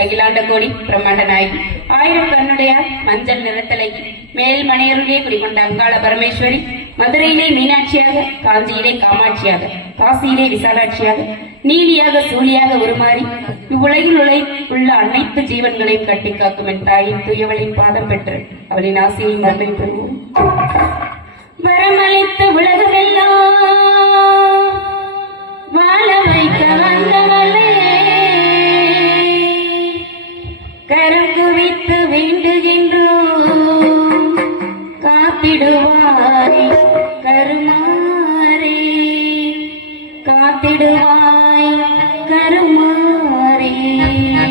அகிலாண்ட கோடி பிரம்மாண்ட நாயகி ஆயிரம் கண்ணுடையார் மஞ்சள் நிறத்தலைகி மேல் மனையருளே குடிகொண்ட அங்காள பரமேஸ்வரி மதுரையிலே மீனாட்சியாக காஞ்சியிலே காமாட்சியாக காசியிலே விசாலாட்சியாக நீலியாக சூழியாக உருமாறி இவ்வுலகில் உள்ள அனைத்து ஜீவன்களையும் கட்டி காக்கும் என் தாயின் தூயவளின் பாதம் பெற்று அவளின் ஆசையை மரணை பெறுவோம். வரமளித்த உலகமெல்லாம் வாழ வைக்க வந்தவளே கரம் குவித்து வேண்டுகின்றோம் காத்திடுவாய் கருமாறே காத்திடுவாய் கருமாறே. Maria,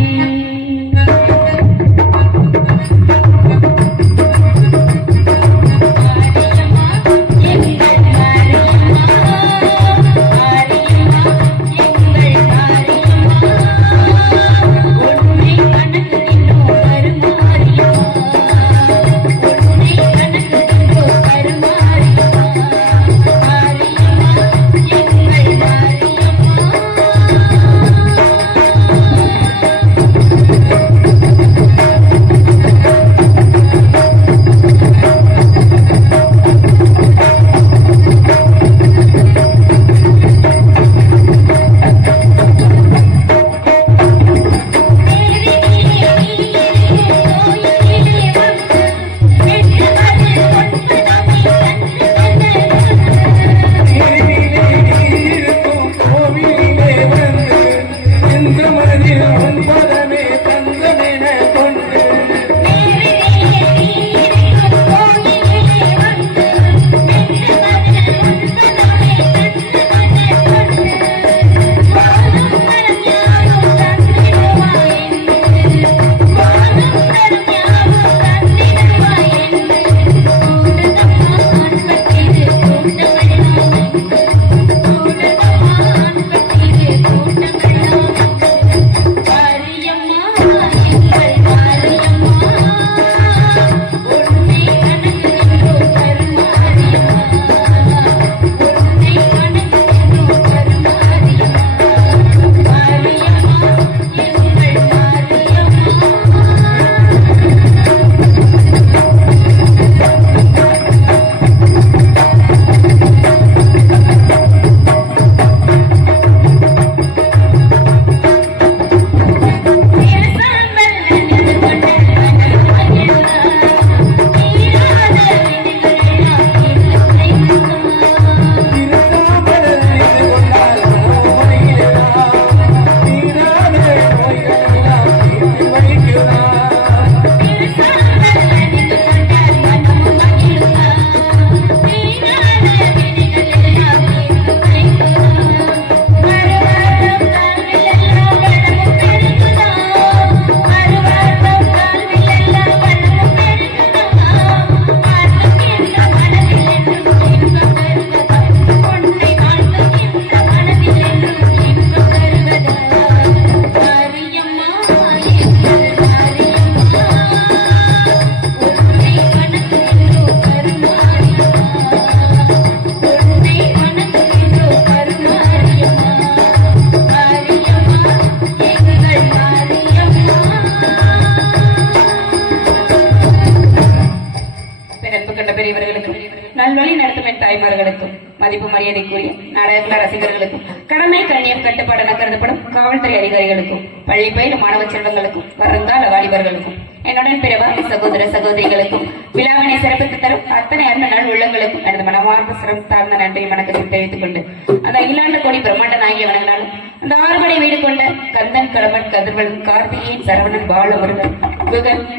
நடத்தும் என் தாய்மார்களுக்கும் மதிப்பு மரியாதைக்குரிய நாடக ரசிகர்களுக்கும் கடமை கண்ணியம் கட்டுப்பாடு என கருதப்படும் காவல்துறை அதிகாரிகளுக்கும் பள்ளி பயிலும் மாணவ செல்வங்களுக்கும் வருங்கால வாலிபர்களுக்கும் என்னுடன் பிறவா சகோதர சகோதரிகளுக்கும் விழாவினை சிறப்பித்து தரும் அத்தனை அன்பு நல் உள்ளங்களுக்கும் எனது மனமார்ந்த சிரம் சார்ந்த நன்றி வணக்கத்தை தெரிவித்துக் கொண்டு அந்த இல்லாண்ட கோடி பிரம்மாண்டன் ஆகிய வணங்கினாலும் அந்த ஆறுபடை வீடு கொண்ட கந்தன் கடம்பன் கதிர்வன் கார்த்திகேயன் சரவணன் பால முருகன்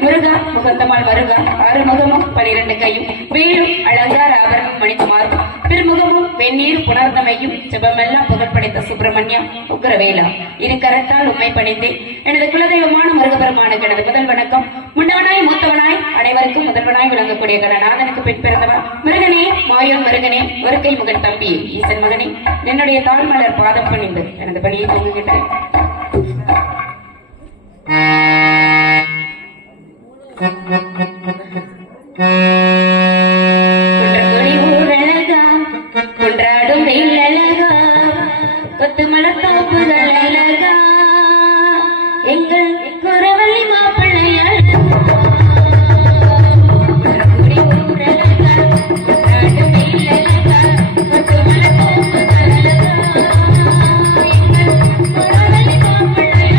முருகா முகந்தமால் வருகா ஆறுமுகமும் 12 கையும் வேலும் அழகார் ஆபரணம் மணிக்குமாரும் திருமுகமும் வெந்நீர் புணர்ந்தமையும் செபமெல்லாம் புகழ் படைத்த சுப்பிரமணியம் உக்ரவேலா இரு கரத்தால் உண்மை பணிந்தேன் எனது குலதெய்வமான முருகபெருமானுக்கு எனது முதல் வணக்கம். முன்னவனாய் மூத்தவனாய் அனைவருக்கும் முதல்வனாய் விளங்கக்கூடிய கணநாதனுக்கு பெண் பிறந்தவன் முருகனே மாயோன் முருகனே ஒரு கை முகன் தம்பியே ஈசன் மகனே என்னுடைய தாழ்மலர் பாதம் பணிந்து எனது பணியை தூங்குகின்றேன். குன்றக்குடி ஊரழகா குன்றாடும் வெயில் அழகா கொத்து மலர் தோப்புகள் அழகா எங்கள் குரவள்ளி மாப்பிள்ளை அழகா குன்றக்குடி ஊரழகா குன்றாடும் வெயில் அழகா கொத்து மலர் தோப்புகள் அழகா எங்கள் குரவள்ளி மாப்பிள்ளை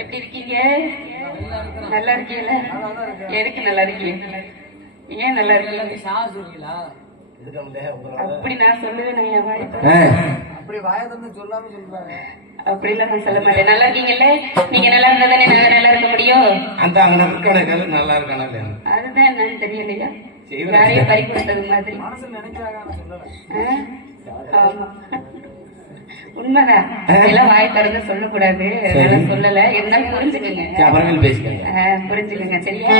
எப்படி இருக்கீங்க? நல்லா இருக்கீங்களா? எதுக்கு நல்லா இருக்கீங்க? ஏன் நல்லா இருக்கீங்க? அப்படி நான் சொல்லுவேன். அப்படி எல்லாம் நான் சொல்ல மாட்டேன். நல்லா இருக்கீங்கல்ல? நீங்க நல்லா இருந்தா தானே நாங்க நல்லா இருக்க முடியும். அதுதான் என்னன்னு தெரியலையா? யாரையும் பறி கொடுத்தது மாதிரி. உண்மைதான். எல்லாம் வாய் தொடர்ந்து சொல்லக்கூடாது. சொல்லல இருந்தாலும் புரிஞ்சுக்கங்க. சரியா?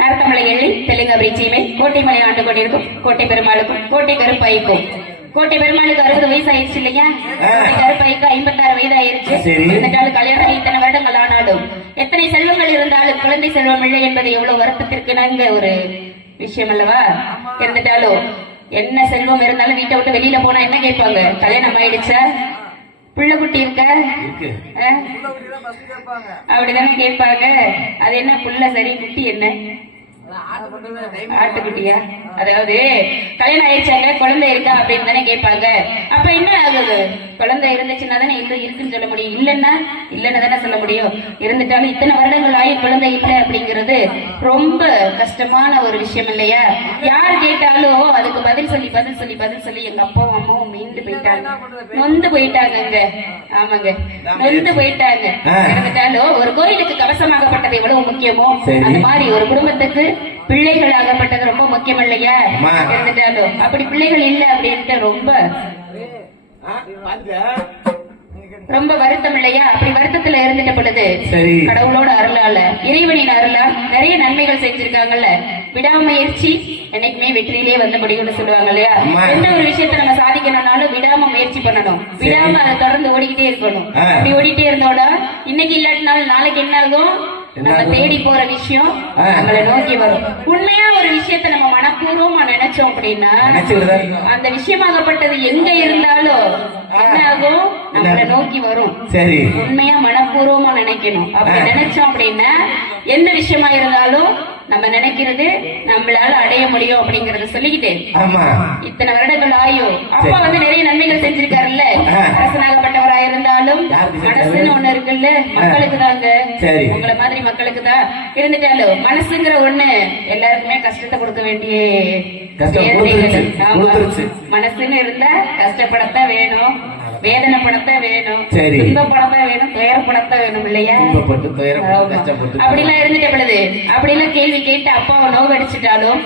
நரத்தமிழை எள்ளி தெலுங்கு அபிரிச்சியுமே கோட்டைமலை ஆண்டு கொண்டிருக்கும் கோட்டை பெருமாளுக்கும் கோட்டை கருப்பாய்க்கும். கோட்டை பெருமாளுக்கு 60 வயசு ஆயிடுச்சு இல்லையா? கருப்பாய்க்கு 56 வயது ஆயிருச்சு. இருந்தாலும் கல்யாணம் இத்தனை வருடங்கள் ஆனாலும் எத்தனை செல்வங்கள் இருந்தாலும் குழந்தை செல்வம் இல்லை என்பது எவ்வளவு வருத்தத்திற்கு நாங்க ஒரு விஷயம் அல்லவா? இருந்துட்டாலும் என்ன செல்வம் இருந்தாலும் வீட்டை விட்டு வெளியில போனா என்ன கேட்பாங்க? கல்யாணம் ஆயிடுச்சா? பிள்ளை குட்டி இருக்கா? இருக்கு. அப்படிதானே கேட்பாங்க. அது என்ன புள்ள சரி, குட்டி என்ன? ஆட்டுக்குட்டியா? அதாவது கல்யாணம் ஆயிடுச்சாங்க, குழந்தை இருக்கா அப்படின்னு தானே கேட்பாங்க. அப்ப என்ன ஆகுது? குழந்தை இருந்துச்சுன்னா தானே இல்லை இருக்குன்னு சொல்ல முடியும். இல்லைன்னா இல்லைன்னு தானே சொல்ல முடியும். இருந்துட்டாலும் இத்தனை வருடங்கள் ஆகி குழந்தை இல்லை அப்படிங்கிறது ரொம்ப கஷ்டமான ஒரு விஷயம் இல்லையா? யார் கேட்டாலும் அதுக்கு பதில் சொல்லி எங்க அப்பாவும் அம்மாவும் மீண்டு போயிட்டாங்க, நொந்து போயிட்டாங்க. ஆமாங்க, நொந்து போயிட்டாங்க. இருந்துட்டாலும் ஒரு கோயிலுக்கு கவசமாகப்பட்டது எவ்வளவு முக்கியமோ அந்த மாதிரி ஒரு குடும்பத்துக்கு பிள்ளைகள் ஆகப்பட்டது ரொம்ப முக்கியம் இல்லையா? இருந்துட்டாலும் அப்படி பிள்ளைகள் இல்லை அப்படின்ட்டு ரொம்ப வருத்தம் இல்லையா? அப்படி வருத்தத்துல இருந்துட்ட பொழுது கடவுளோட அருளால, இறைவனின் அருளா நிறைய நன்மைகள் செஞ்சிருக்காங்கல்ல. விடாமுயற்சி என்னைக்குமே வெற்றியிலே வந்து முடியும்னு சொல்லுவாங்க இல்லையா? எந்த ஒரு விஷயத்த நம்ம சாதிக்கணும்னாலும் விடாம முயற்சி பண்ணணும், விடாம அதை தொடர்ந்து ஓடிக்கிட்டே இருக்கணும். அப்படி ஓடிட்டே இருந்தோட இன்னைக்கு இல்லாட்டினாலும் நாளைக்கு என்ன ஆகும்? நம்ம தேடி போற விஷயம் நம்மளை நோக்கி வரும். உண்மையா ஒரு விஷயத்த நம்ம மனப்பூர்வமா நினைச்சோம் அப்படின்னா அந்த விஷயமாகப்பட்டது எங்க இருந்தாலும் என்ன ஆகும்? நம்மளை நோக்கி வரும். சரி, உண்மையா மனப்பூர்வமா நினைக்கணும். அப்படி நினைச்சோம் அப்படின்னா எந்த விஷயமா இருந்தாலும் நம்ம நினைக்கிறது நம்மளால அடைய முடியும் அப்படிங்கறத சொல்லிக்கிட்டு இத்தனை வருடங்கள் ஆயும் அப்பா வந்து நிறைய நன்மைகள் செஞ்சிருக்காருல்ல. அரசனாகப்பட்டவரா இருந்தாலும் மனசுன்னு ஒண்ணு இருக்குல்ல, மக்களுக்கு தாங்க, உங்களை மாதிரி மக்களுக்கு தான். இருந்துட்டாலும் மனசுங்கிற ஒண்ணு எல்லாருக்குமே கஷ்டத்தை கொடுக்க வேண்டிய மனசுன்னு இருந்தா கஷ்டப்படத்தான் வேணும், வேதனைப்படத்தான் வேணும், துன்பப்படத்தான் வேணும், துயரப்படத்தான் வேணும் இல்லையா? அப்படிலாம் இருந்துட்ட பொழுது அப்படிலாம் கேள்வி கேட்டு அப்பாவை நோவடிச்சுட்டாலும்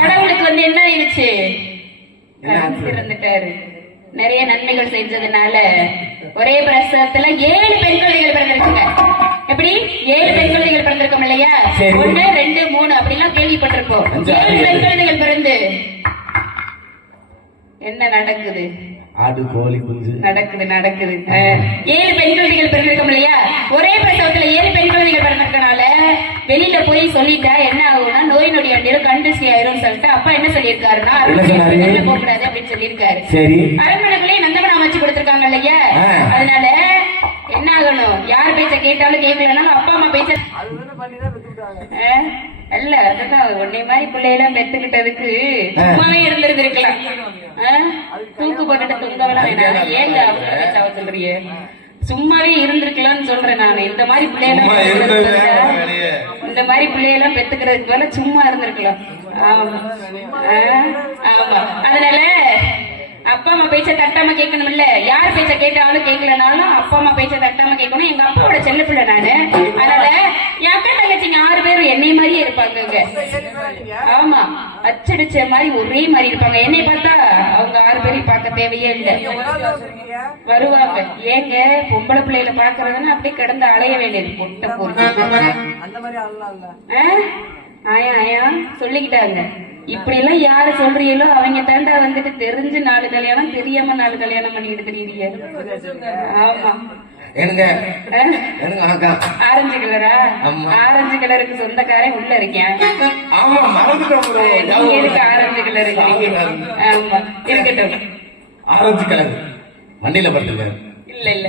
கடவுளுக்கு வந்து என்ன ஆயிடுச்சு? இருந்துட்டாரு. நிறைய நன்மைகள் செஞ்சதுனால ஒரே பிரசவத்துல 7 பெண் குழந்தைகள் பிறந்திருக்குங்க. எப்படி 7 பெண் குழந்தைகள் பிறந்திருக்கோம் இல்லையா? 1 2 3 அப்படிலாம் கேள்விப்பட்டிருப்போம். 7 பெண் குழந்தைகள் பிறந்து என்ன நடக்குது? ஆடு கோழி குஞ்சு நடக்குது. 7 பெண் குழந்தைகள் பிறந்திருக்கோம் இல்லையா? ஒரே பிரசவத்துல 7 பெண் குழந்தைகள் பிறந்திருக்கனால வெளியில போய் சொல்லிட்டா என்ன ஆகும்னா நோய் நொடி அண்டிரும் கண்டிசி ஆயிரும் சொல்லிட்டு அப்பா என்ன சொல்லியிருக்காருன்னா அரண்மனை போகக்கூடாது அப்படின்னு சொல்லியிருக்காரு. அரண்மனைக்குள்ளேயே நந்தவனம் அமைச்சு கொடுத்திருக்காங்க இல்லையா? அதனால என்ன ஆகணும்? யார் பேச்ச கேட்டாலும் கேட்கலனாலும் அப்பா அம்மா பேச்ச அல்ல. அதுதான் உன்னை மாதிரி பிள்ளையெல்லாம் பெத்துக்கிட்டதுக்கு சும்மாவே இருந்திருக்கலாம். தூக்கு போட்டுட்டு தொங்கவனா ஏங்க சாவ சொல்றிய? சும்மாவே இருந்திருக்கலாம்னு சொல்றேன் நான். இந்த மாதிரி பிள்ளையெல்லாம் பெத்துக்கிறதுக்கு மேல சும்மா இருந்திருக்கலாம். ஆமா, அதனால அப்பா அம்மா பேச்ச தட்டாம கேட்கணும் இல்ல. யார் பேச்ச கேட்டாலும் கேட்கலனாலும் அப்பா அம்மா பேச்ச தட்டாம கேட்கணும். எங்க அப்பாவோட செல்ல பிள்ளை நானு. அதனால என் அக்கா தங்கச்சிங்க 6 பேரும் என்னை மாதிரியே இருப்பாங்க. ஆமா, அச்சடிச்ச மாதிரி ஒரே மாதிரி இருப்பாங்க. என்னை பார்த்தா அவங்க 6 பேரையும் பார்க்க தேவையே இல்லை, வருவாங்க. ஏங்க பொம்பளை பிள்ளைகளை பாக்குறதுன்னா அப்படியே கிடந்து அலைய வேண்டியது. பொட்ட போச்சு ஆயா சொல்லிக்கிட்டாங்க. இப்படி எல்லாம் யாரு சொல்றீங்களோ அவங்க தாண்டா வந்துட்டு தெரிஞ்சு 4 கல்யாணம், தெரியாம 4 கல்யாணம் பண்ணிட்டு தெரியுறீங்க. ஆமா, ஆரஞ்சு கலரா? ஆரஞ்சு கலருக்கு சொந்தக்காரன் உள்ள இருக்கேன். நீங்க எதுக்கு ஆரஞ்சு கலர் இருக்கீங்க? ஆமா, இருக்கட்டும். ஆரஞ்சு கலர் வண்டியில படுத்துங்க. இல்ல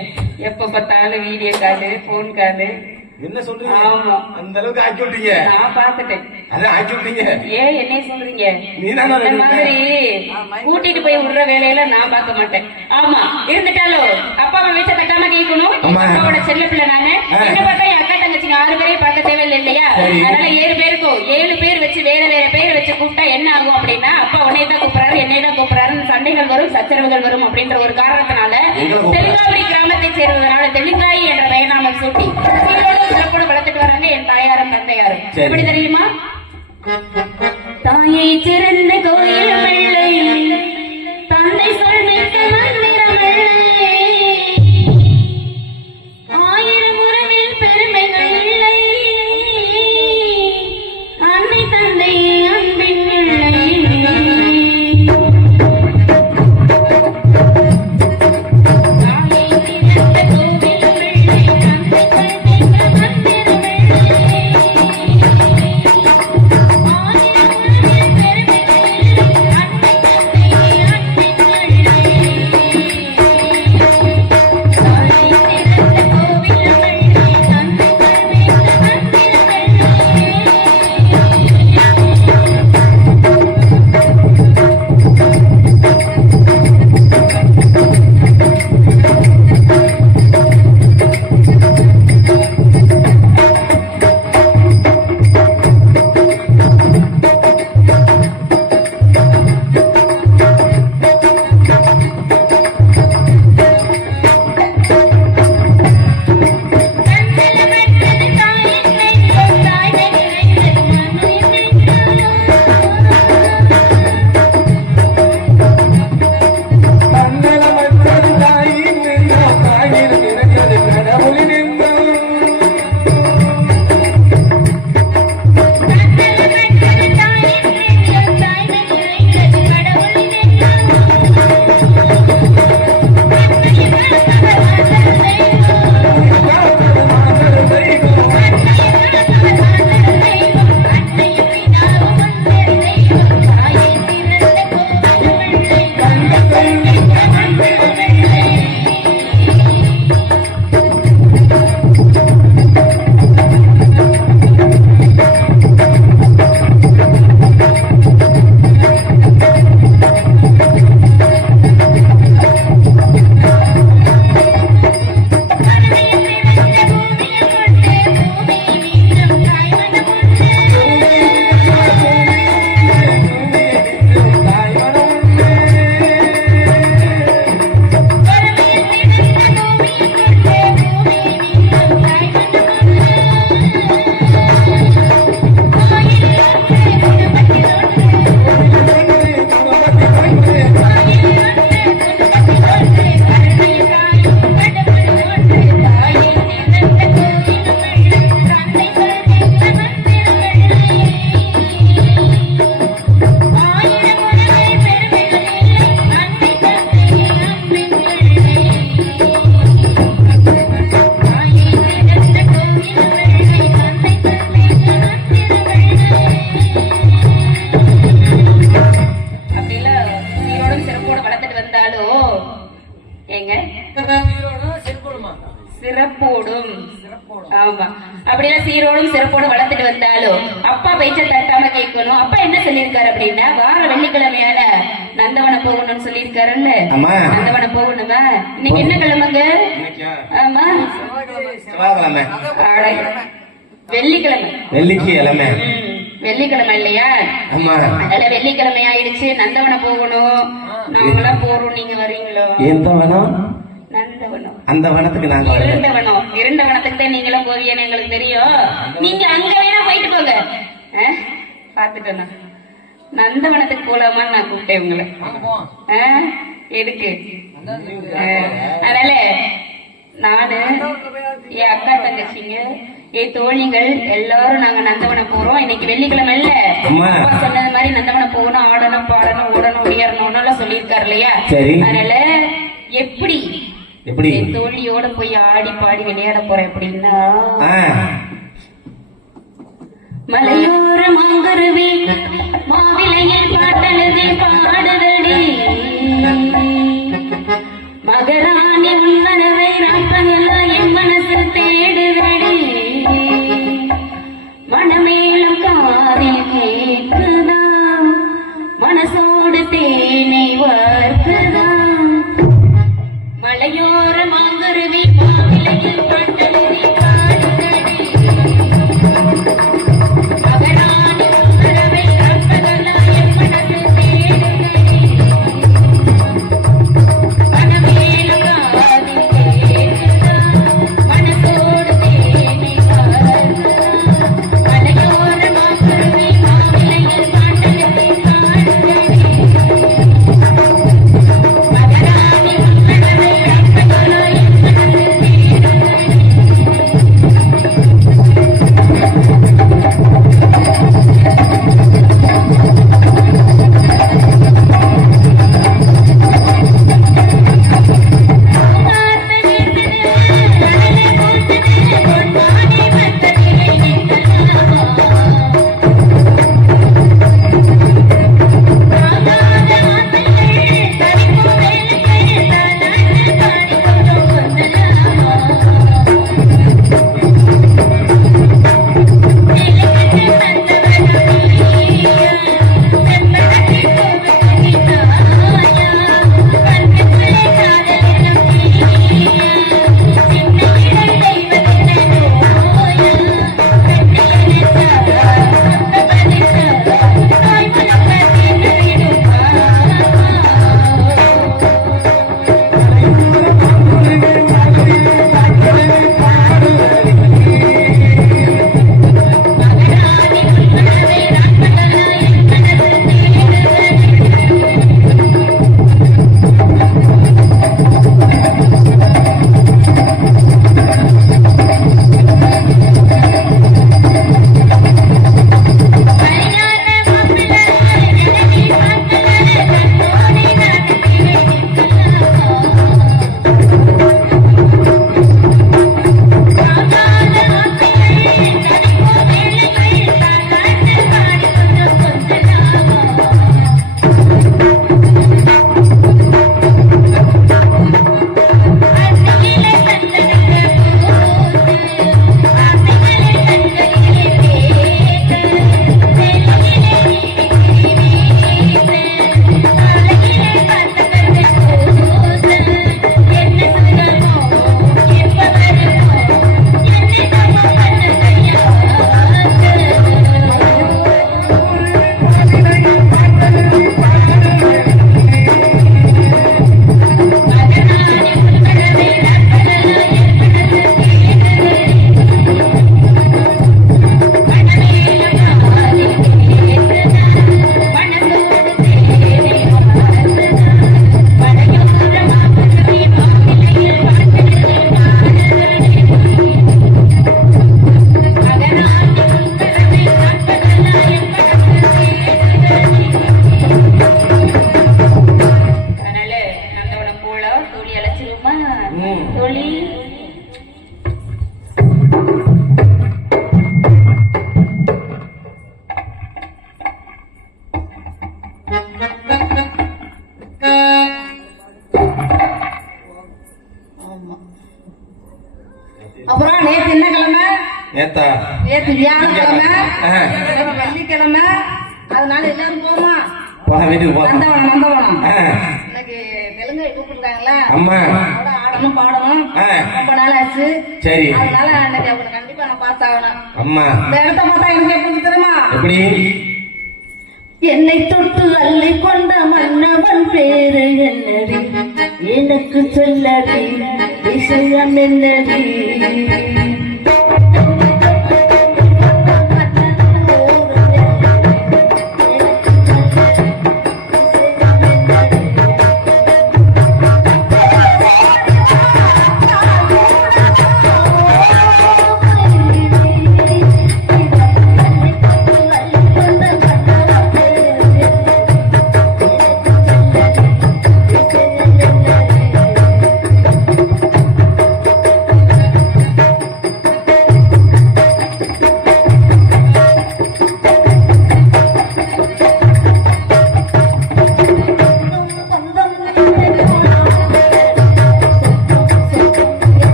எப்ப பார்த்தாலும் வீடியோ காலு, போன் காலு. என்ன சொல்றீங்க? ஆமா, அந்த அளவுக்கு ஆக்கி விட்டீங்க. நான் பாத்துட்டேன். அதான் ஆக்கி விட்டீங்க. ஏன் என்ன சொல்றீங்க? இந்த மாதிரி கூட்டிட்டு போய் விடுற வேலையில நான் பார்க்க மாட்டேன். ஆமா, இருந்துட்டாலும் அப்பா அம்மா வீட்டை கட்டாம கேட்கணும். அப்பாவோட செல்ல பிள்ளை நானு. என்ன பார்த்தா என் அக்கா தங்கச்சிங்க 6 பேரையும் பார்க்க தேவையில்லை இல்லையா? அதனால 7 பேருக்கும் 7 பேர் வச்சு வேற வேற பேர் வச்சு கூப்பிட்டா என்ன ஆகும் அப்படின்னா அப்பா உன்னையதான் கூப்பிடுறாரு, என்னையதான் கூப்பிடுறாரு, சண்டைகள் வரும், சச்சரவுகள் வரும் அப்படின்ற ஒரு காரணத்தினால தெலுங்காபுரி கிராமத்தை சேர்ந்ததுனால தெலுங்காயி என்ற பெயர்நாமம் சூட்டி சிறப்போடு வளர்த்துட்டு வராங்க என் தாயாரும் தந்தையாரும். எப்படி தெரியுமா? தாயை சிறந்த கோயில் வெள்ளை, தந்தை சொல்மிக்க மந்திரம் வெள்ளை, 1000 உறவில் பெருமைகள் இல்லை, அன்னை தந்தை அன்பின் இல்லை. I'm சீரோடு சிறப்போடு வளர்த்துட்டு வந்தாலும் அப்பா பேச்ச தட்டாம கேட்கணும். அப்பா என்ன சொல்லியிருக்காரு அப்படின்னா, வார வெள்ளிக்கிழமையான நந்தவனம் போகணும்னு சொல்லியிருக்காருல்ல. ஆமா. நந்தவனம் போகணுமா? இன்னைக்கு என்ன கிழமைங்க? ஆமா, செவ்வாய்க்கிழமை. வெள்ளிக்கிழமை. வெள்ளிக்கிழமை. வெள்ளிக்கிழமை இல்லையா? ஆமா. அதனால வெள்ளிக்கிழமை ஆயிடுச்சு, நந்தவனம் போகணும். நாங்களாம் போறோம், நீங்க வரீங்களோ? எந்த வனம்? நந்தவனம். அந்த வனத்துக்கு நாங்க வரல. இருண்டவனம். இருண்டவனத்துக்கு தான் நீங்களும் போவீங்கன்னு எங்களுக்கு தெரியும். நீங்க அங்க வேணா போயிட்டு போங்க. பாத்துட்டோம். நந்தவனத்துக்கு போலாமான்னு நான் கூப்பிட்டேன் உங்களை. எதுக்கு? அதனால நானு, என் அக்கா தங்கச்சிங்க, என் தோழிகள் எல்லாரும் நாங்க நந்தவனம் போறோம். இன்னைக்கு வெள்ளிக்கிழமை இல்ல, அப்பா சொன்னது மாதிரி நந்தவனம் போகணும், ஆடணும், பாடணும், ஓடணும், ஒடியாரணும் சொல்லியிருக்காரு இல்லையா? அதனால எப்படி என் தோழியோட போய் ஆடி பாடி விளையாட போறேன் அப்படின்னா, மலையோர மாங்கருவி மாவிலையில் பாட்டழுதி பாடுதடி, மகராணி உன்னரவை ராப்பகலா என் மனசு தேடுதடி, மனமேலும் காதில் கேட்குதா, மனசோடு தேனை வார்க்குதா, மலையோர மாங்கருவி மாவிலையில் பாட்டழுதி பாடுதடி, மகராணி உன்னரவை ராப்பகலா என் மனசு தேடுதடி, மனமேலும் காதில் கேட்குதா, மனசோடு தேனை வார்க்குதா, மலையோர மாங்கருவி மாவிலையில் பாட்டழுதி பாடுதடி, மகராணி உன்னரவை ராப்பகலா என் மனசு தேடுதடி. நேத்தா நேற்று வியாழக்கிழமை ஆ. இன்னைக்கு வெள்ளிக்கிழமை, அதனால எல்லாரும் போமா போன வீட்டுக்கு போலாம் நந்தவனம் ஆ. இன்னைக்கு தெலுங்கை கூப்பிட்டுருக்காங்களா, அம்மா அதோட ஆடணும் பாடணும், ஆ. ரொம்ப நாள் ஆச்சு. சரி அதனால இன்னைக்கு அவங்க கண்டிப்பா நான் பார்த்தாகணும். அம்மா இந்த இடத்த பார்த்தா எனக்கு எப்படி தெரியுமா? எப்படி என்னை தொட்டு அள்ளி கொண்ட மன்னவன் பேரு என்னடி, எனக்கு சொல்லடி விஷயம் என்னடி.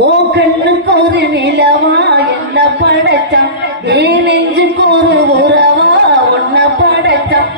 ஓ கண்ணுக்கு ஒரு நிலவா என்ன படைச்சான், ஏ நெஞ்சுக்கு ஒரு உறவா உன்ன படைச்சான்.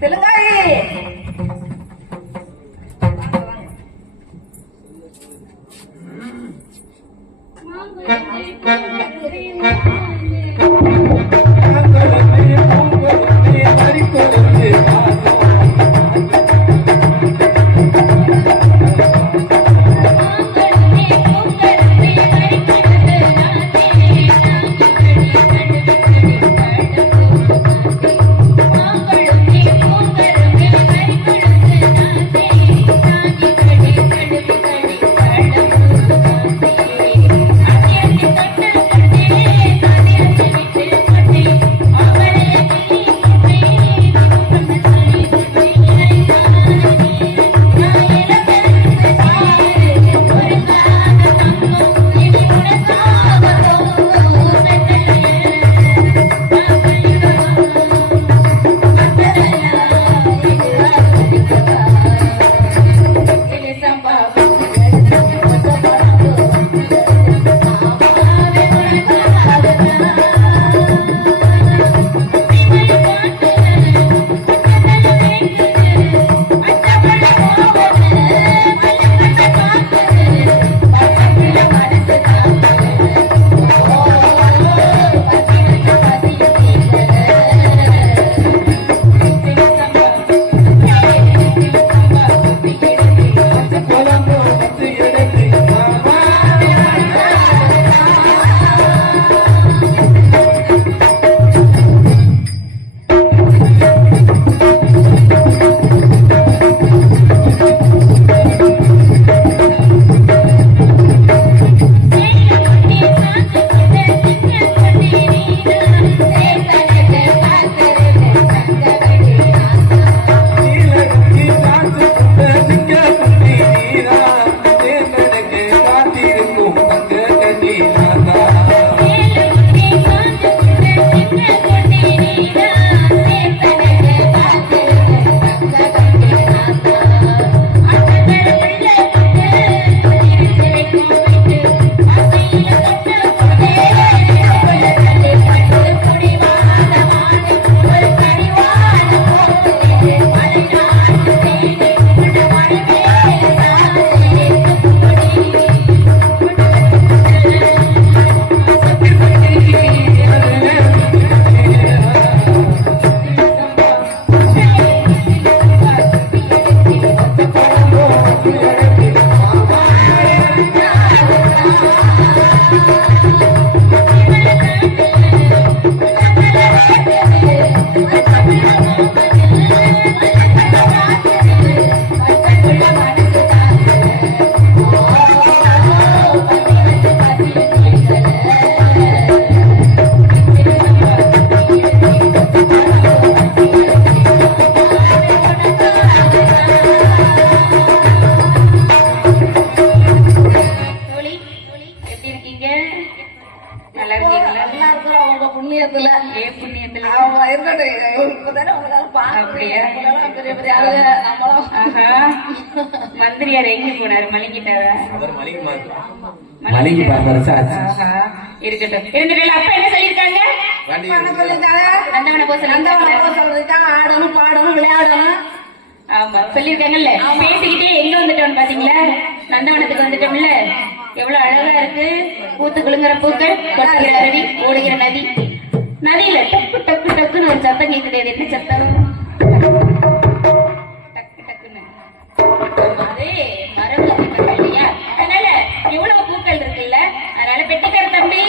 தெலுங்காயி புண்ணியத்துல அவங்க இருக்கட்டும். இப்பதானே உங்களால பெரிய பெரிய ஆளுங்க நம்மளும். மந்திரியார் எங்க போனாரு? மலிக்கிட்டாரா? மலிக்கு பார்த்தாச்சு. இருக்கட்டும் இருந்துட்டு அப்பா என்ன சொல்லியிருக்காங்க? நந்தவன சொல்லிருக்காங்க ஆடணும் பாடணும் விளையாடணும். ஆமா சொல்லிருக்காங்கல்ல. பேசிக்கிட்டே எங்க வந்துட்டோம் பாத்தீங்களா? நந்தவனத்துக்கு வந்துட்டோம்ல. எவ்வளவு அழகா இருக்கு. பூத்து குலுங்குற பூக்கள், கொட்டுகிற அருவி, ஓடுகிற நதி. நதியில டக்கு டக்கு டக்குன்னு ஒரு சத்தம் கேட்குது. அது என்ன சத்தம்? டக்கு டக்குன்னு அது மரபு இல்லையா? அதனால எவ்வளவு பூக்கள் இருக்குல்ல. அதனால பெட்டிக்கார தம்பி,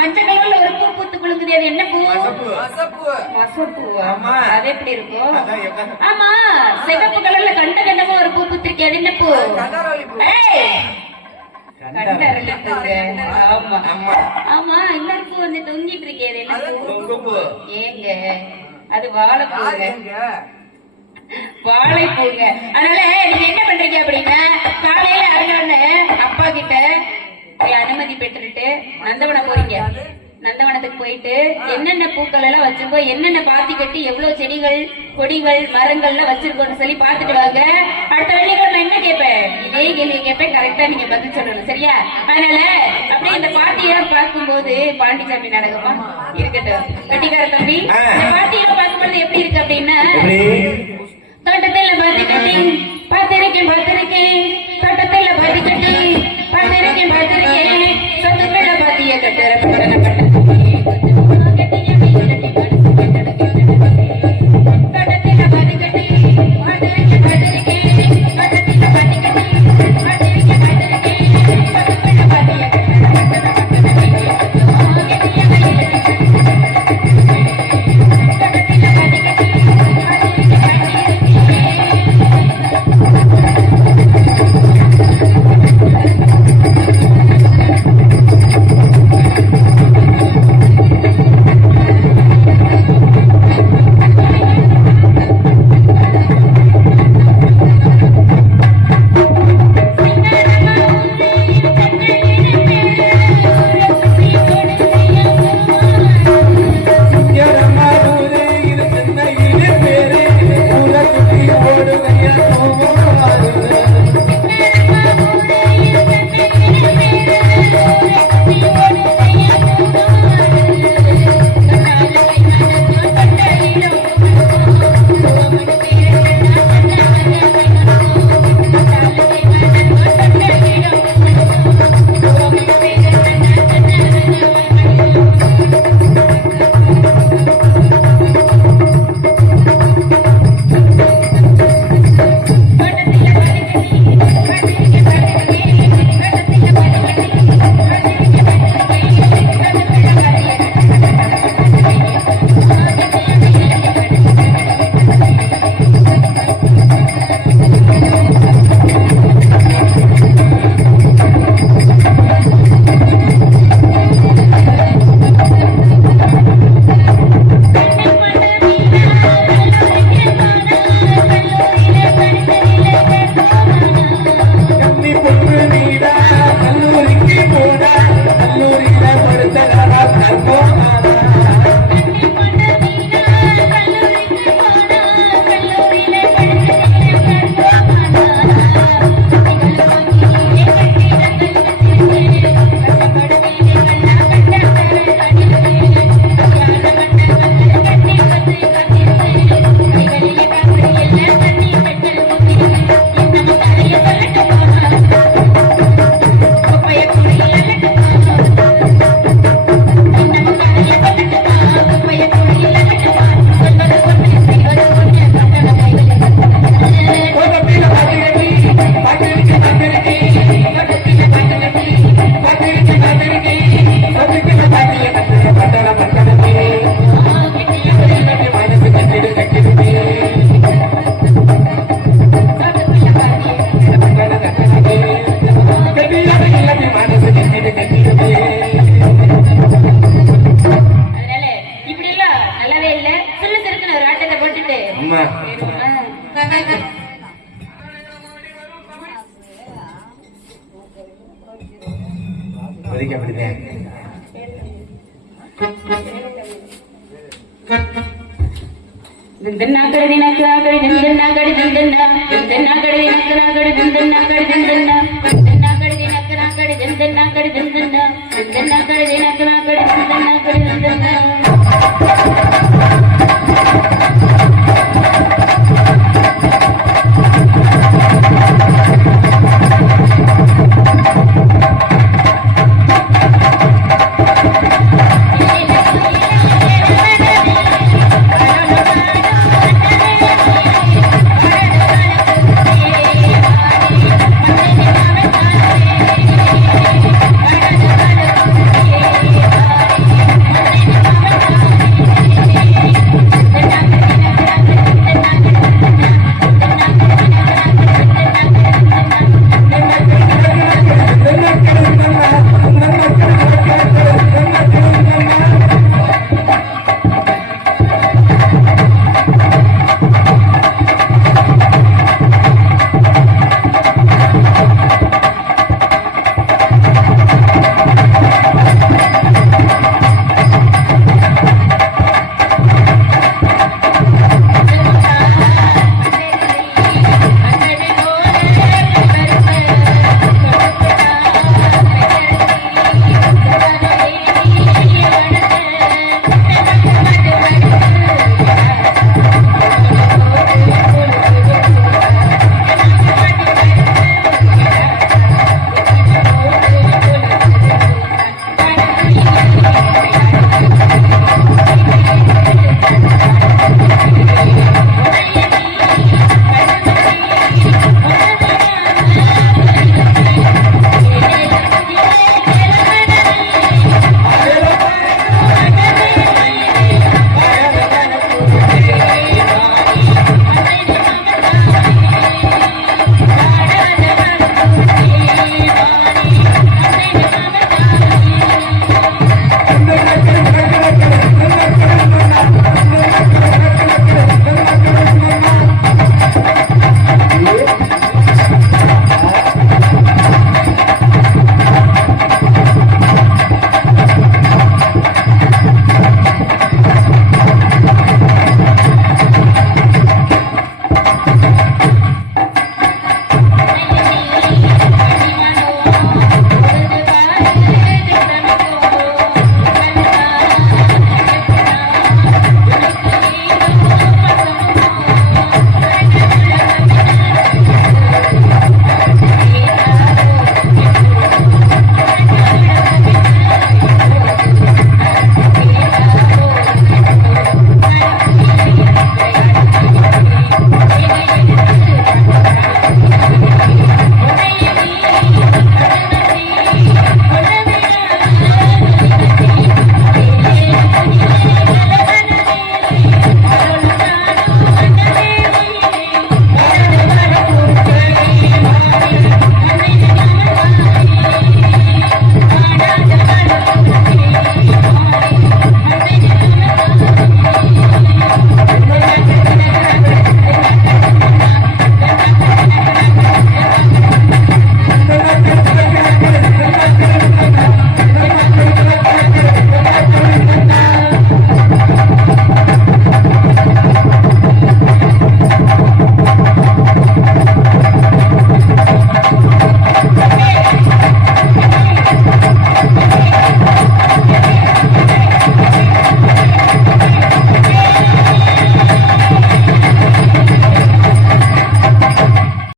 மஞ்சள் கலர்ல ஒரு பூ பூத்து குலுங்குது. அது என்ன பூ? மசப்பூவா? அது எப்படி இருக்கும்? ஆமா, சிகப்பு கலர்ல கண்ட கண்டமா ஒரு பூ பூத்திருக்கு. அது என்ன பூ? ஆமா, இன்னொரு பூ வந்து தொங்கிட்டு இருக்கே. ஏங்க அது வாழைப்பூங்க. வாழைப்பூங்க. அதனால நீங்க என்ன பண்றீங்க அப்படின்னா, காலையில அருகான அப்பா கிட்ட போய் அனுமதி பெற்றுட்டு நந்தவனம் போறீங்க. நந்தவனத்துக்கு போயிட்டு என்னென்ன பூக்கள் எல்லாம் வச்சிருக்கோம், என்னென்ன பாத்தி கட்டி எவ்வளவு செடிகள் கொடிகள் மரங்கள்ல வச்சிருக்கோம்னு சொல்லி பார்த்துட்டு வாங்க. அடுத்த வெள்ளிக்கிழமை என்ன கேட்பேன், இதே கேள்வி கேட்பேன், கரெக்டா நீங்க பதில் சொல்லணும், சரியா? அதனால அப்படியே இந்த பாட்டியெல்லாம் பார்க்கும்போது பாண்டிச்சாமி நாடகமா இருக்கட்டும். கட்டிக்கார தம்பி, இந்த பாட்டியெல்லாம் பார்க்கும்போது எப்படி இருக்கு அப்படின்னா, தோட்டத்துல பாத்தி கட்டி பார்த்திருக்கேன் தோட்டத்துல பாத்தி கட்டி பார்த்திருக்கேன் சொத்துக்களை பாத்திய கட்டுற பட்டன பட்ட Then